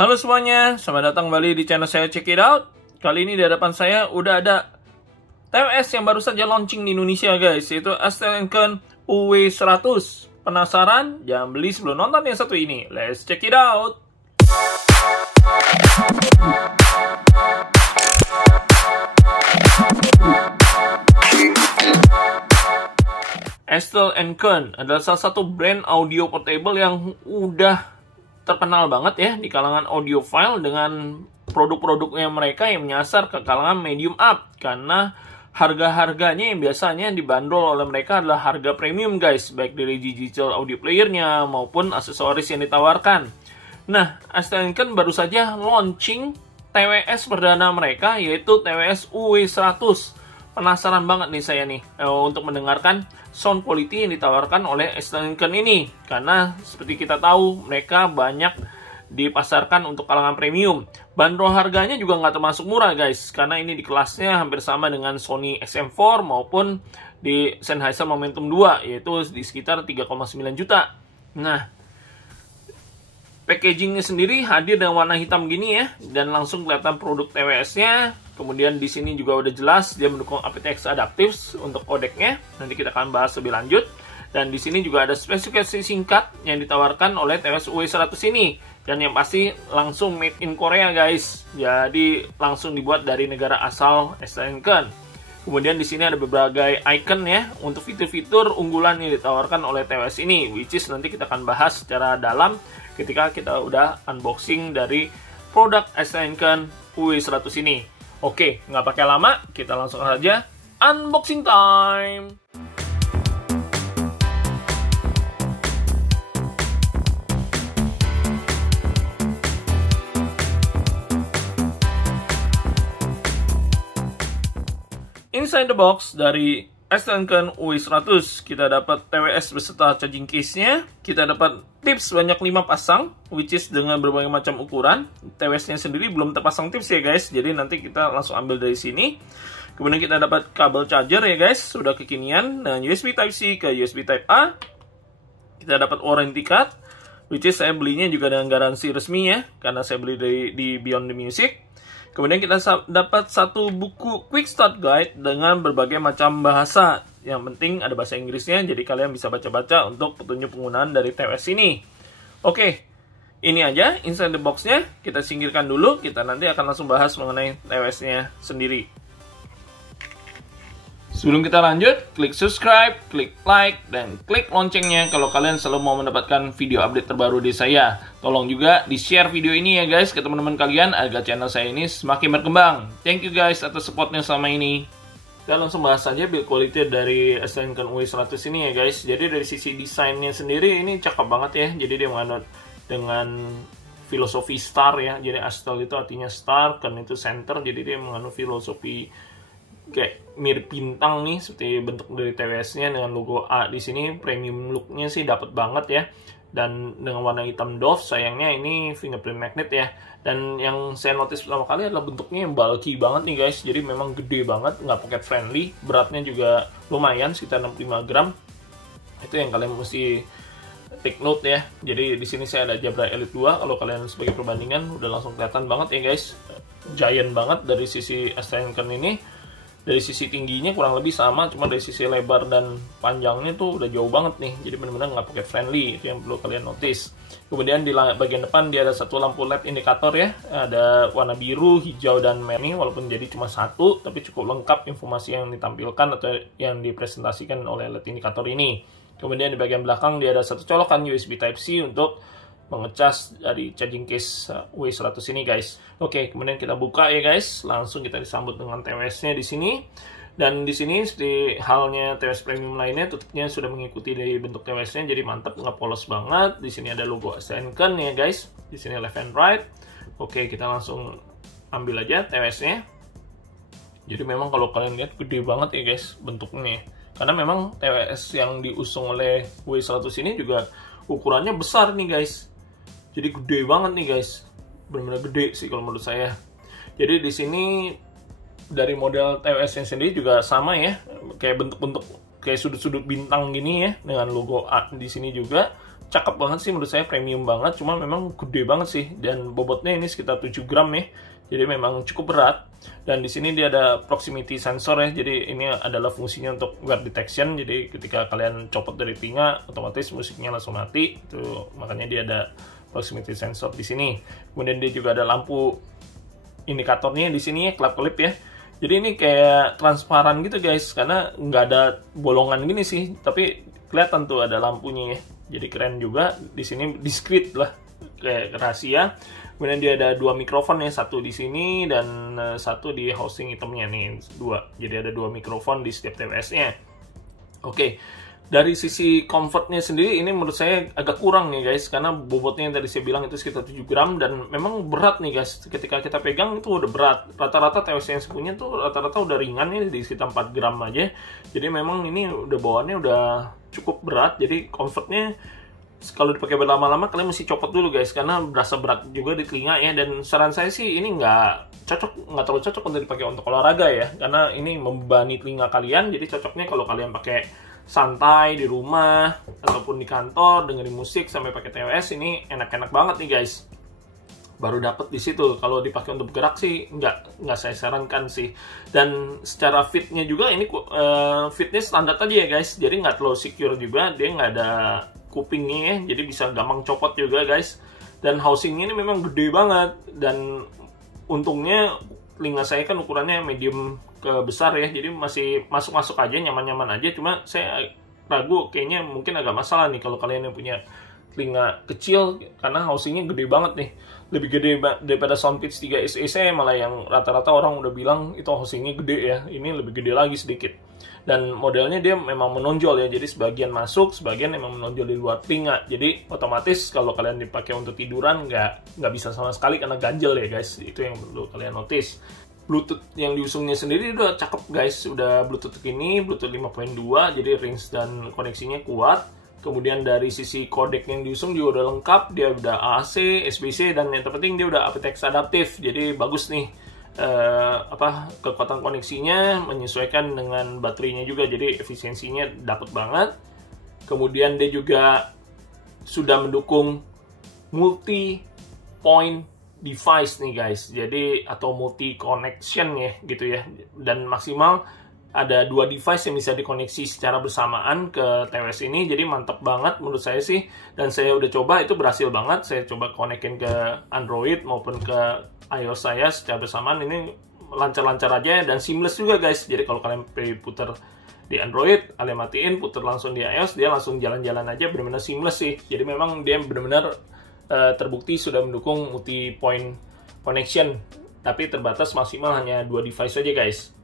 Halo semuanya, selamat datang kembali di channel saya Check It Out. Kali ini di hadapan saya udah ada TWS yang baru saja launching di Indonesia guys, yaitu STNKN UW100. Penasaran? Jangan beli sebelum nonton yang satu ini. Let's check it out! STNKN adalah salah satu brand audio portable yang udah terkenal banget ya di kalangan audiophile dengan produk-produknya mereka yang menyasar ke kalangan medium up, karena harga-harganya yang biasanya dibanderol oleh mereka adalah harga premium guys, baik dari digital audio playernya maupun aksesoris yang ditawarkan. Nah, STNKN baru saja launching TWS perdana mereka, yaitu TWS UW100. Penasaran banget nih saya nih untuk mendengarkan sound quality yang ditawarkan oleh STNKN ini, karena seperti kita tahu mereka banyak dipasarkan untuk kalangan premium. Bandrol harganya juga nggak termasuk murah guys, karena ini di kelasnya hampir sama dengan Sony XM4 maupun di Sennheiser Momentum 2, yaitu di sekitar 3,9 juta. Nah, packagingnya sendiri hadir dengan warna hitam gini ya, dan langsung kelihatan produk TWS-nya. Kemudian di sini juga udah jelas dia mendukung aptX Adaptives untuk codecnya. Nanti kita akan bahas lebih lanjut. Dan di sini juga ada spesifikasi singkat yang ditawarkan oleh TWS UW100 ini. Dan yang pasti langsung made in Korea guys. Jadi langsung dibuat dari negara asal STNKN. Kemudian di sini ada berbagai icon ya untuk fitur-fitur unggulan yang ditawarkan oleh TWS ini, which is nanti kita akan bahas secara dalam ketika kita udah unboxing dari produk STNKN UW100 ini. Oke, nggak pakai lama, kita langsung saja unboxing time! Inside the box dari STNKN UW100, kita dapat TWS beserta charging case-nya. Kita dapat tips banyak 5 pasang, which is dengan berbagai macam ukuran. TWS-nya sendiri belum terpasang tips ya guys, jadi nanti kita langsung ambil dari sini. Kemudian kita dapat kabel charger ya guys, sudah kekinian, dengan USB Type-C ke USB Type-A. Kita dapat warranty card, which is saya belinya juga dengan garansi resmi ya, karena saya beli di Beyond the Music. Kemudian kita dapat satu buku Quick Start Guide dengan berbagai macam bahasa. Yang penting ada bahasa Inggrisnya, jadi kalian bisa baca-baca untuk petunjuk penggunaan dari TWS ini. Oke, ini aja inside the box-nya. Kita singkirkan dulu, kita nanti akan langsung bahas mengenai TWS-nya sendiri. Sebelum kita lanjut, klik subscribe, klik like, dan klik loncengnya kalau kalian selalu mau mendapatkan video update terbaru dari saya. Tolong juga di-share video ini ya guys ke teman-teman kalian agar channel saya ini semakin berkembang. Thank you guys atas supportnya selama ini. Kita langsung bahas saja build quality dari STNKN UW100 ini ya guys. Jadi dari sisi desainnya sendiri ini cakep banget ya. Jadi dia menganut dengan filosofi star ya. Jadi Astel itu artinya star, kan itu center. Jadi dia menganut filosofi kayak mirip bintang nih, seperti bentuk dari TWS-nya dengan logo A di sini. Premium look-nya sih dapat banget ya. Dan dengan warna hitam doff, sayangnya ini fingerprint magnet ya. Dan yang saya notice pertama kali adalah bentuknya yang bulky banget nih guys. Jadi memang gede banget, nggak pocket friendly. Beratnya juga lumayan, sekitar 65 gram. Itu yang kalian mesti take note ya. Jadi di sini saya ada Jabra Elite 2. Kalau kalian sebagai perbandingan udah langsung kelihatan banget ya guys. Giant banget dari sisi STNKN ini. Dari sisi tingginya kurang lebih sama, cuma dari sisi lebar dan panjangnya tuh udah jauh banget nih. Jadi benar-benar nggak pocket friendly, itu yang perlu kalian notice. Kemudian di bagian depan dia ada satu lampu LED indikator ya. Ada warna biru, hijau, dan merah nih, walaupun jadi cuma satu, tapi cukup lengkap informasi yang ditampilkan atau yang dipresentasikan oleh LED indikator ini. Kemudian di bagian belakang dia ada satu colokan USB Type-C untuk mengecas dari charging case UW100 ini guys. Oke, kemudian kita buka ya guys. Langsung kita disambut dengan TWS-nya di sini. Dan di sini seperti halnya TWS premium lainnya, tutupnya sudah mengikuti dari bentuk TWS-nya, jadi mantap, nggak polos banget. Di sini ada logo STNKN ya guys. Di sini left and right. Oke, kita langsung ambil aja TWS-nya. Jadi memang kalau kalian lihat gede banget ya guys bentuknya. Karena memang TWS yang diusung oleh UW100 ini juga ukurannya besar nih guys. Jadi gede banget nih guys, benar-benar gede sih kalau menurut saya. Jadi di sini dari model TWS yang sendiri juga sama ya, kayak bentuk-bentuk kayak sudut-sudut bintang gini ya, dengan logo A di sini juga. cakep banget sih menurut saya, premium banget, cuma memang gede banget sih, dan bobotnya ini sekitar 7 gram ya. Jadi memang cukup berat. Dan di sini dia ada proximity sensor ya. Jadi ini adalah fungsinya untuk wear detection. Jadi ketika kalian copot dari telinga, otomatis musiknya langsung mati. Itu makanya dia ada proximity sensor di sini. Kemudian dia juga ada lampu indikatornya di sini ya, kelap-kelip ya. Jadi ini kayak transparan gitu guys, karena nggak ada bolongan gini sih, tapi kelihatan tuh ada lampunya ya. Jadi keren juga. Di sini discreet lah, kayak rahasia. Kemudian dia ada 2 mikrofon ya, satu di sini dan satu di housing itemnya nih, 2. Jadi ada 2 mikrofon di setiap TWS-nya. Oke, dari sisi comfortnya sendiri ini menurut saya agak kurang nih guys, karena bobotnya yang tadi saya bilang itu sekitar 7 gram dan memang berat nih guys. Ketika kita pegang itu udah berat. Rata-rata TWS yang saya punya tuh rata-rata udah ringan nih, di sekitar 4 gram aja. Jadi memang ini udah bawaannya udah cukup berat, jadi comfortnya kalau dipakai berlama-lama kalian mesti copot dulu guys, karena berasa berat juga di telinga ya. Dan saran saya sih ini nggak terlalu cocok untuk dipakai untuk olahraga ya, karena ini membebani telinga kalian. Jadi cocoknya kalau kalian pakai santai di rumah ataupun di kantor dengerin musik sampai pakai TWS, ini enak-enak banget nih guys. Baru dapet di situ. Kalau dipakai untuk bergerak sih nggak saya sarankan sih. Dan secara fitnya juga ini fitnya standar aja ya guys, jadi nggak terlalu secure juga, dia nggak ada kupingnya ya, jadi bisa gampang copot juga guys. Dan housingnya ini memang gede banget, dan untungnya telinga saya kan ukurannya medium ke besar ya, jadi masih masuk-masuk aja, nyaman-nyaman aja. Cuma saya ragu, kayaknya mungkin agak masalah nih kalau kalian yang punya telinga kecil, karena housingnya gede banget nih, lebih gede daripada Soundpeach 3 SE saya malah, yang rata-rata orang udah bilang itu housingnya gede ya, ini lebih gede lagi sedikit. Dan modelnya dia memang menonjol ya, jadi sebagian masuk, sebagian memang menonjol di luar telinga. Jadi otomatis kalau kalian dipakai untuk tiduran nggak bisa sama sekali karena ganjel ya guys. Itu yang perlu kalian notice. Bluetooth yang diusungnya sendiri udah cakep guys, udah Bluetooth ini Bluetooth 5.2, jadi range dan koneksinya kuat. Kemudian dari sisi codec yang diusung juga udah lengkap, dia udah AAC, SBC, dan yang terpenting dia udah aptX adaptif. Jadi bagus nih kekuatan koneksinya menyesuaikan dengan baterainya juga, jadi efisiensinya dapat banget. Kemudian dia juga sudah mendukung multi point device nih guys, jadi atau multi connection ya gitu ya, dan maksimal ada 2 device yang bisa dikoneksi secara bersamaan ke TWS ini. Jadi mantap banget menurut saya sih, dan saya udah coba itu berhasil banget. Saya coba konekin ke Android maupun ke iOS saya secara bersamaan, ini lancar-lancar aja dan seamless juga guys. Jadi kalau kalian putar di Android, kalian matiin, putar langsung di iOS, dia langsung jalan-jalan aja, benar-benar seamless sih. Jadi memang dia benar-benar terbukti sudah mendukung multi point connection, tapi terbatas maksimal hanya 2 device saja guys.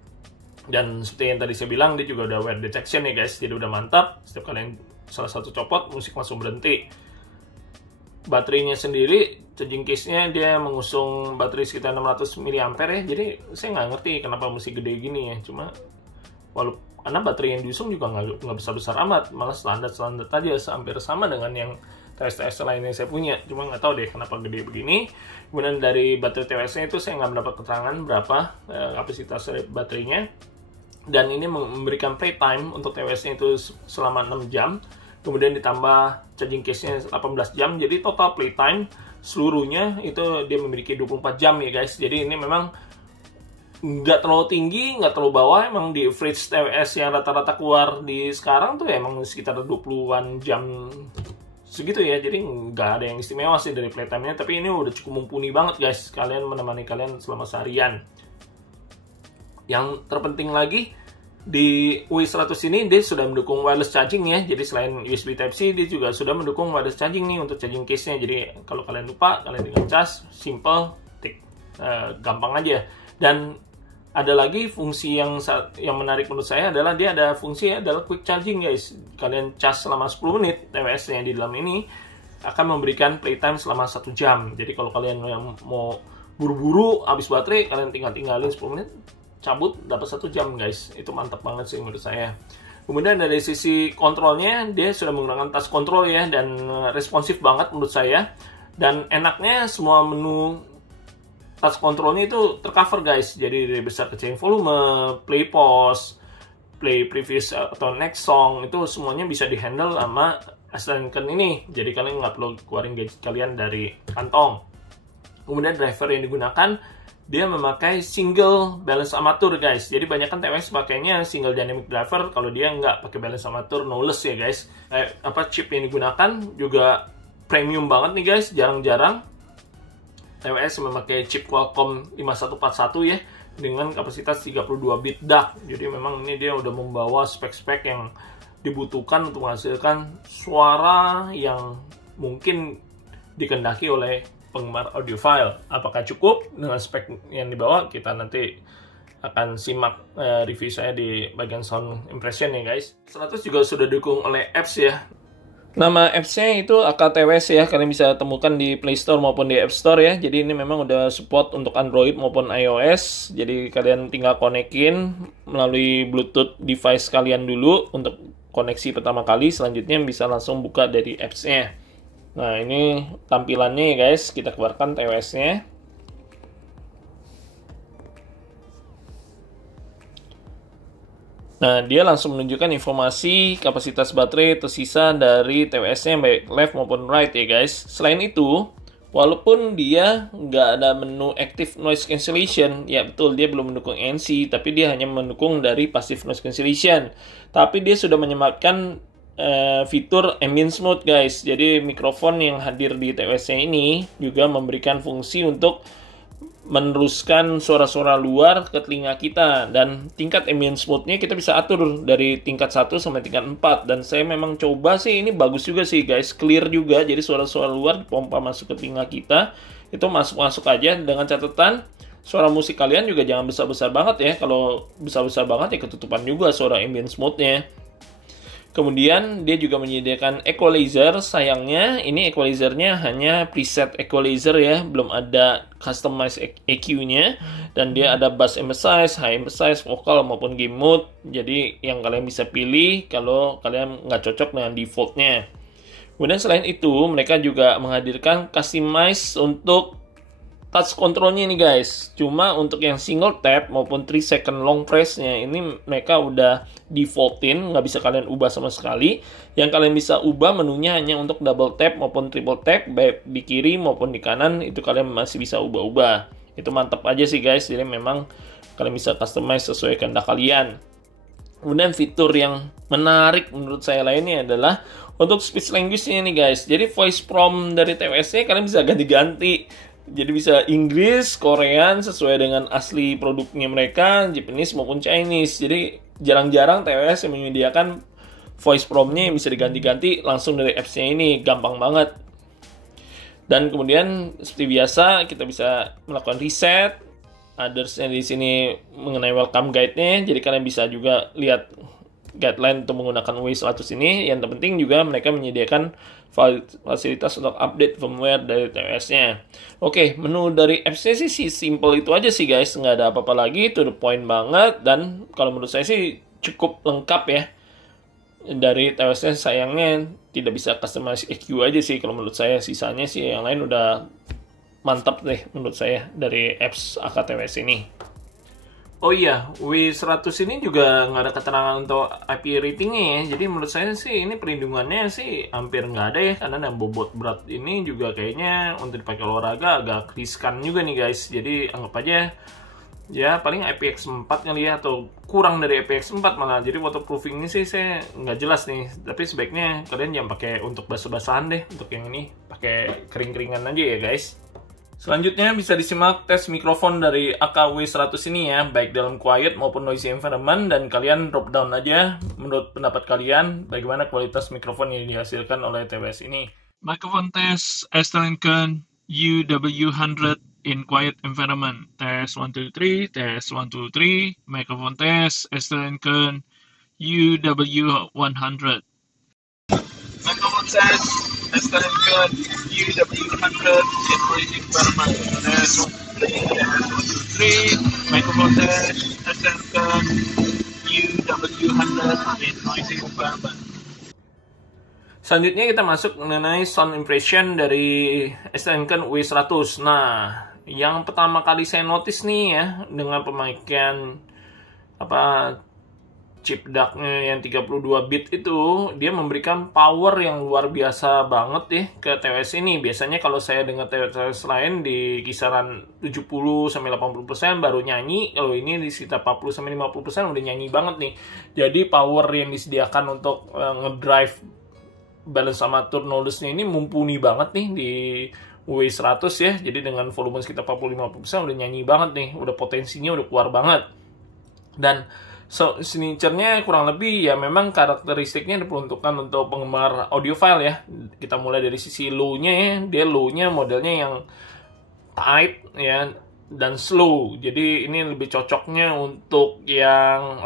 Dan seperti yang tadi saya bilang, dia juga udah wear detection ya guys, jadi udah mantap. Setiap kalian salah satu copot, musik langsung berhenti. Baterainya sendiri, charging case-nya dia mengusung baterai sekitar 600 mAh ya. Jadi saya nggak ngerti kenapa mesti gede gini ya. Cuma karena baterai yang diusung juga nggak besar-besar amat, malah standar-standar aja, hampir sama dengan yang TWS lain yang saya punya. Cuma nggak tahu deh kenapa gede begini. Kemudian dari baterai TWS-nya itu saya nggak mendapat keterangan berapa kapasitas baterainya. Dan ini memberikan playtime untuk TWS-nya itu selama 6 jam. Kemudian ditambah charging case-nya 18 jam. Jadi total playtime seluruhnya itu dia memiliki 24 jam ya guys. Jadi ini memang nggak terlalu tinggi, nggak terlalu bawah. Emang di average TWS yang rata-rata keluar di sekarang tuh ya emang sekitar 20-an jam segitu ya. Jadi nggak ada yang istimewa sih dari playtime-nya. Tapi ini udah cukup mumpuni banget guys, kalian menemani kalian selama seharian. Yang terpenting lagi, di UI100 ini dia sudah mendukung wireless charging ya. Jadi selain USB Type-C, dia juga sudah mendukung wireless charging nih untuk charging case-nya. Jadi kalau kalian lupa, kalian tinggal cas, simple, gampang aja. Dan ada lagi fungsi yang menarik menurut saya adalah dia ada fungsi adalah quick charging guys. Kalian cas selama 10 menit, TWS-nya di dalam ini akan memberikan playtime selama 1 jam. Jadi kalau kalian yang mau buru-buru habis baterai, kalian tinggalin 10 menit, cabut, dapat 1 jam guys. Itu mantap banget sih menurut saya. Kemudian dari sisi kontrolnya, dia sudah menggunakan touch control ya, dan responsif banget menurut saya. Dan enaknya semua menu touch controlnya itu tercover guys. Jadi dari besar kecilin volume, play pause, play previous atau next song, itu semuanya bisa dihandle sama STNKen ini, jadi kalian nggak perlu keluarin gadget kalian dari kantong. Kemudian driver yang digunakan, dia memakai single balance armature guys. Jadi banyak kan TWS pakainya single dynamic driver, kalau dia nggak pakai balance armature knowless ya guys. Chip yang digunakan juga premium banget nih guys, jarang-jarang TWS memakai chip Qualcomm 5141 ya, dengan kapasitas 32 bit DAC. Jadi memang ini dia udah membawa spek-spek yang dibutuhkan untuk menghasilkan suara yang mungkin dikehendaki oleh penggemar audiophile. Apakah cukup dengan spek yang dibawa? Kita nanti akan simak review saya di bagian sound impression ya guys. 100 juga sudah didukung oleh apps ya. Nama apps-nya itu AKTWS ya, kalian bisa temukan di Play Store maupun di App Store ya. Jadi ini memang udah support untuk Android maupun iOS. Jadi kalian tinggal konekin melalui Bluetooth device kalian dulu untuk koneksi pertama kali. Selanjutnya bisa langsung buka dari apps-nya. Nah ini tampilannya ya guys, kita keluarkan TWS-nya. Nah, dia langsung menunjukkan informasi kapasitas baterai tersisa dari TWS-nya baik left maupun right ya guys. Selain itu, walaupun dia nggak ada menu active noise cancellation, ya betul dia belum mendukung ANC, tapi dia hanya mendukung dari passive noise cancellation. Tapi dia sudah menyematkan fitur ambient mode guys. Jadi mikrofon yang hadir di TWS-nya ini juga memberikan fungsi untuk meneruskan suara-suara luar ke telinga kita, dan tingkat ambient mode-nya kita bisa atur dari tingkat 1 sampai tingkat 4, dan saya memang coba sih ini bagus juga sih guys, clear juga, jadi suara-suara luar dipompa masuk ke telinga kita, itu masuk-masuk aja, dengan catatan suara musik kalian juga jangan besar-besar banget ya, kalau besar-besar banget ya ketutupan juga suara ambient mode-nya. Kemudian dia juga menyediakan equalizer, sayangnya ini equalizernya hanya preset equalizer ya, belum ada customized EQ-nya, dan dia ada bass emphasize, high emphasize, vokal maupun game mode, jadi yang kalian bisa pilih kalau kalian nggak cocok dengan defaultnya. Kemudian selain itu mereka juga menghadirkan customize untuk touch controlnya nih guys. Cuma untuk yang single tap maupun 3 second long press-nya ini mereka udah defaultin, nggak bisa kalian ubah sama sekali. Yang kalian bisa ubah menunya hanya untuk double tap maupun triple tap, baik di kiri maupun di kanan, itu kalian masih bisa ubah-ubah. Itu mantap aja sih guys, jadi memang kalian bisa customize sesuai kehendak kalian. Kemudian fitur yang menarik menurut saya lainnya adalah untuk speech language-nya nih guys. Jadi voice prompt dari TWS-nya kalian bisa ganti-ganti. Jadi bisa Inggris, Korean sesuai dengan asli produknya mereka, Japanese maupun Chinese. Jadi jarang-jarang TWS yang menyediakan voice prompt-nya yang bisa diganti-ganti langsung dari apps-nya ini, gampang banget. Dan kemudian seperti biasa kita bisa melakukan reset. Others-nya di sini mengenai welcome guide-nya, jadi kalian bisa juga lihat guideline untuk menggunakan W100 ini. Yang terpenting juga mereka menyediakan fasilitas untuk update firmware dari TWS-nya. Oke, menu dari apps-nya sih simple itu aja sih guys, nggak ada apa-apa lagi, to the point banget, dan kalau menurut saya sih cukup lengkap ya. Dari TWS-nya sayangnya tidak bisa customize EQ aja sih kalau menurut saya, sisanya sih yang lain udah mantap deh menurut saya dari apps AKTWS ini. Oh iya, W100 ini juga nggak ada keterangan untuk IP ratingnya ya. Jadi menurut saya sih ini perlindungannya sih hampir nggak ada ya. Karena yang bobot berat ini juga kayaknya untuk dipakai olahraga agak riskan juga nih guys. Jadi anggap aja ya paling IPX4 kali ya, atau kurang dari IPX4 malah. Jadi waterproofing ini sih saya nggak jelas nih. Tapi sebaiknya kalian jangan pakai untuk basah-basahan deh. Untuk yang ini pakai kering-keringan aja ya guys. Selanjutnya bisa disimak tes mikrofon dari AKW100 ini ya, baik dalam quiet maupun noisy environment, dan kalian drop down aja menurut pendapat kalian bagaimana kualitas mikrofon yang dihasilkan oleh TWS ini. Microphone test STNKen UW100 in quiet environment. Test 1 2 3, test 1 2 3. Microphone test STNKen UW100. Microphone test STNKen UW100 in noisy environment. Test 1 2 3. Microphone test STNKen UW100 in noisy environment. Selanjutnya kita masuk mengenai sound impression dari STNKen W100. Nah, yang pertama kali saya notice nih ya, dengan pemakaian chip DAC-nya yang 32 bit itu dia memberikan power yang luar biasa banget ya ke TWS ini. Biasanya kalau saya dengar TWS lain di kisaran 70-80% baru nyanyi, kalau ini di sekitar 40-50% udah nyanyi banget nih. Jadi power yang disediakan untuk ngedrive balance amatur nodeless-nya ini mumpuni banget nih di W100 ya. Jadi dengan volume sekitar 40-50% udah nyanyi banget nih, udah potensinya udah keluar banget. Dan signature-nya kurang lebih ya memang karakteristiknya diperuntukkan untuk penggemar audiophile ya. Kita mulai dari sisi low-nya ya. Dia low-nya modelnya yang tight ya dan slow. Jadi ini lebih cocoknya untuk yang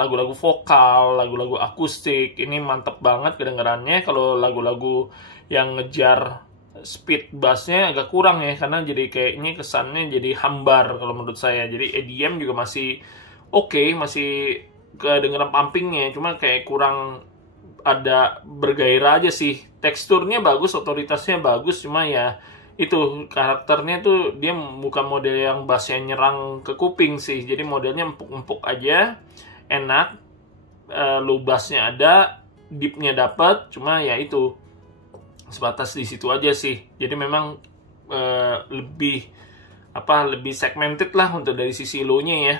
lagu-lagu vokal, lagu-lagu akustik. Ini mantep banget kedengarannya. Kalau lagu-lagu yang ngejar speed bassnya agak kurang ya, karena jadi kayaknya kesannya jadi hambar kalau menurut saya. Jadi EDM juga masih oke, masih kedengeran pumpingnya, cuma kayak kurang ada bergairah aja sih. Teksturnya bagus, otoritasnya bagus, cuma ya itu karakternya tuh dia bukan model yang bassnya nyerang ke kuping sih. Jadi modelnya empuk-empuk aja, enak, low bassnya ada, deepnya dapat, cuma ya itu sebatas di situ aja sih. Jadi memang lebih segmented lah untuk dari sisi low-nya ya,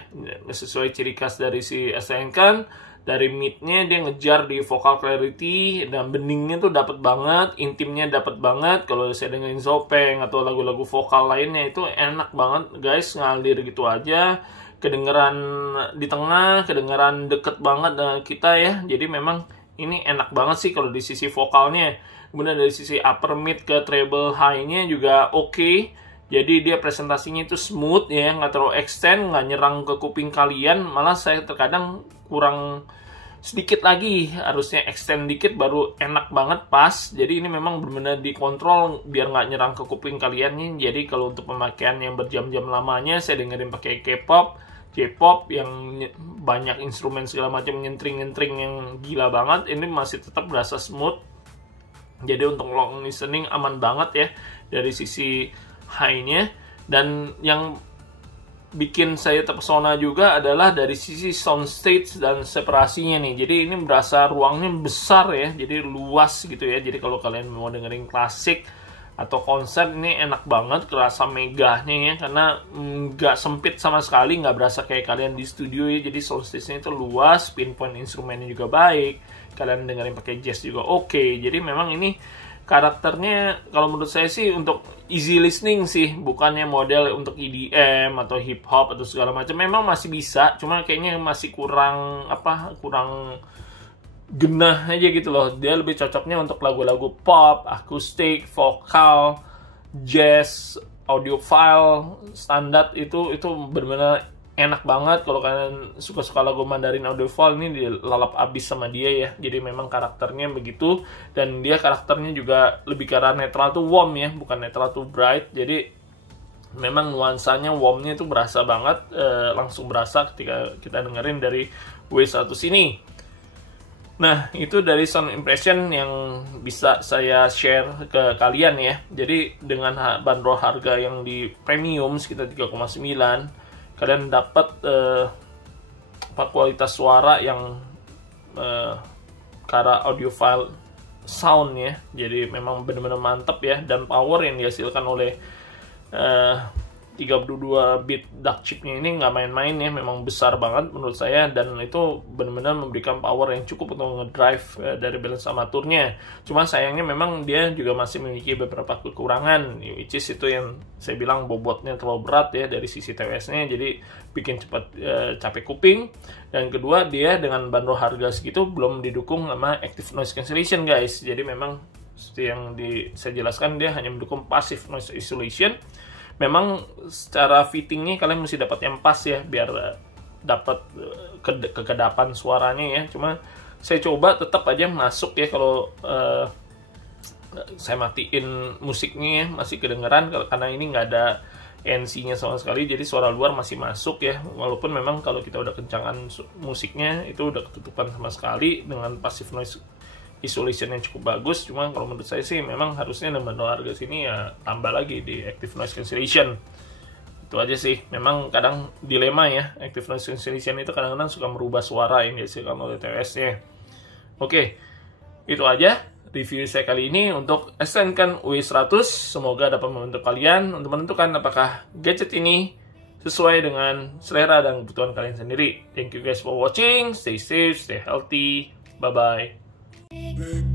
sesuai ciri khas dari si SN kan. Dari mid-nya dia ngejar di vocal clarity dan beningnya tuh dapat banget, intimnya dapat banget. Kalau saya dengerin Zopeng atau lagu-lagu vokal lainnya itu enak banget guys, ngalir gitu aja, kedengeran di tengah, kedengeran deket banget dengan kita ya. Jadi memang ini enak banget sih kalau di sisi vokalnya. Kemudian dari sisi upper mid ke treble high-nya juga oke. Jadi dia presentasinya itu smooth ya, nggak terlalu extend, nggak nyerang ke kuping kalian. Malah saya terkadang kurang sedikit lagi, harusnya extend dikit baru enak banget pas. Jadi ini memang benar-benar dikontrol biar nggak nyerang ke kuping kalian nih. Jadi kalau untuk pemakaian yang berjam-jam lamanya, saya dengerin pakai K-pop, J-pop yang banyak instrumen segala macam nyentring-nyentring yang gila banget, ini masih tetap berasa smooth. Jadi untuk long listening aman banget ya dari sisi high-nya. Dan yang bikin saya terpesona juga adalah dari sisi soundstage dan separasinya nih. Jadi ini berasa ruangnya besar ya, jadi luas gitu ya. Jadi kalau kalian mau dengerin klasik atau konser ini enak banget, kerasa megahnya ya, karena nggak sempit sama sekali, nggak berasa kayak kalian di studio ya. Jadi soundstage-nya itu luas, pinpoint instrumennya juga baik, kalian dengerin pakai jazz juga oke. Jadi memang ini karakternya kalau menurut saya sih untuk easy listening sih, bukannya model untuk EDM atau hip hop atau segala macam. Memang masih bisa, cuma kayaknya masih kurang genah aja gitu loh. Dia lebih cocoknya untuk lagu-lagu pop, akustik, vokal, jazz, audiophile, standar. Itu benar-benar enak banget. Kalau kalian suka-suka lagu Mandarin audiophile, ini dilalap abis sama dia ya. Jadi memang karakternya begitu, dan dia karakternya juga lebih ke arah netral tuh warm ya, bukan netral tuh bright. Jadi memang nuansanya warmnya itu berasa banget, langsung berasa ketika kita dengerin dari W100 ini. Nah, itu dari sound impression yang bisa saya share ke kalian ya. Jadi dengan bandrol harga yang di premium sekitar 3,9, kalian dapat kualitas suara yang ke arah audiophile sound ya. Jadi memang benar-benar mantap ya, dan power yang dihasilkan oleh 32 bit DAC chipnya ini nggak main-main ya, memang besar banget menurut saya, dan itu benar-benar memberikan power yang cukup untuk ngedrive dari balance amaturnya. Cuma sayangnya memang dia juga masih memiliki beberapa kekurangan, which is itu yang saya bilang bobotnya terlalu berat ya dari sisi TWS-nya, jadi bikin cepat capek kuping. Dan kedua, dia dengan bandrol harga segitu belum didukung sama active noise cancellation guys. Jadi memang seperti yang saya jelaskan, dia hanya mendukung passive noise isolation. Memang secara fittingnya kalian mesti dapat yang pas ya, biar dapat kekedapan suaranya ya. Cuma saya coba tetap aja masuk ya, kalau saya matiin musiknya ya, masih kedengeran karena ini nggak ada NC-nya sama sekali, jadi suara luar masih masuk ya. Walaupun memang kalau kita udah kencangan musiknya itu udah ketutupan sama sekali dengan passive noise isolation yang cukup bagus. Cuma kalau menurut saya sih memang harusnya nambah harga sini ya, tambah lagi di active noise cancellation Itu aja sih. Memang kadang dilema ya, active noise cancellation itu kadang-kadang suka merubah suara yang dihasilkan oleh TWS-nya. Oke, itu aja review saya kali ini untuk SN UI100. Semoga dapat membantu kalian untuk menentukan apakah gadget ini sesuai dengan selera dan kebutuhan kalian sendiri. Thank you guys for watching. Stay safe, stay healthy. Bye-bye.